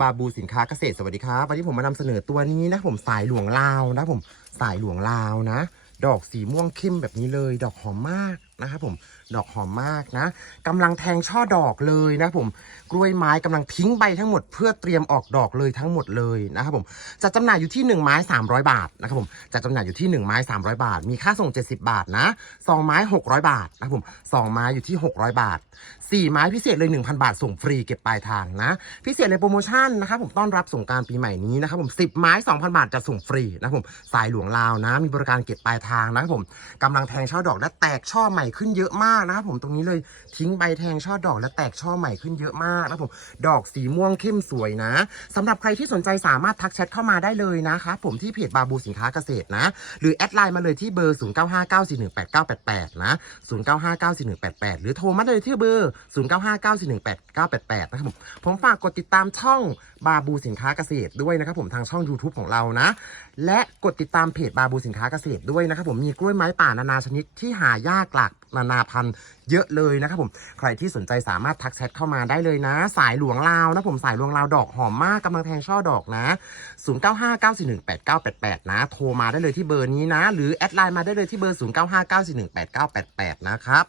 บาบูสินค้าเกษตรสวัสดีครับวันนี้ผมมานำเสนอตัวนี้นะผมสายหลวงลาวนะผมสายหลวงลาวนะ ดอกสีม่วงเข้มแบบนี้เลย ดอกหอมมากนะครับผมดอกหอมมากนะกำลังแทงช่อดอกเลยนะผมกล้วยไม้กำลังทิ้งใบทั้งหมดเพื่อเตรียมออกดอกเลยทั้งหมดเลยนะครับผมจะจำหน่ายอยู่ที่ 1 ไม้ 300 บาทนะครับผมจะจำหน่ายอยู่ที่ 1 ไม้ 300 บาท มีค่าส่ง 70 บาทนะสองไม้ 600 บาทนะครับผมสองไม้อยู่ที่ 600 บาท 4 ไม้พิเศษเลย 1,000 บาทส่งฟรีเก็บปลายทางนะ พิเศษเลยโปรโมชั่นนะครับผมต้อนรับสงการปีใหม่นี้นะครับผม10 ไม้ 2,000 บาทจะส่งฟรีนะครับผมสายหลวงลาวนะ มีบริการเก็บปลายทางนะครับผมกำลังแทงช่อดอกและแตกช่อใหม่ขึ้นเยอะมากนะครับผมตรงนี้เลยทิ้งใบแทงช่อดอกและแตกช่อใหม่ขึ้นเยอะมากนะครับผมดอกสีม่วงเข้มสวยนะสำหรับใครที่สนใจสามารถทักแชทเข้ามาได้เลยนะครับผมที่เพจบาบูสินค้าเกษตรนะ หรือแอดไลน์มาเลยที่เบอร์ 0959418988 นะ 09594188 หรือโทรมาเลยที่เบอร์ 0959418988 นะครับผมผมฝากกดติดตามช่องบาบูสินค้าเกษตรด้วยนะครับผมทางช่อง YouTube ของเรานะ และกดติดตามเพจบาบูสินค้าเกษตรด้วยนะครับผมมีกล้วยไม้ป่านานาชนิดที่หายากหลาก นานาพันธุ์เยอะเลยนะครับผม ใครที่สนใจสามารถทักแชทเข้ามาได้เลยนะ สายหลวงลาวนะผมสายหลวงลาวดอกหอมมากกำลังแทงช่อดอกนะ 0959418988 นะ โทรมาได้เลยที่เบอร์นี้นะ หรือแอดไลน์มาได้เลยที่เบอร์ 0959418988 นะครับ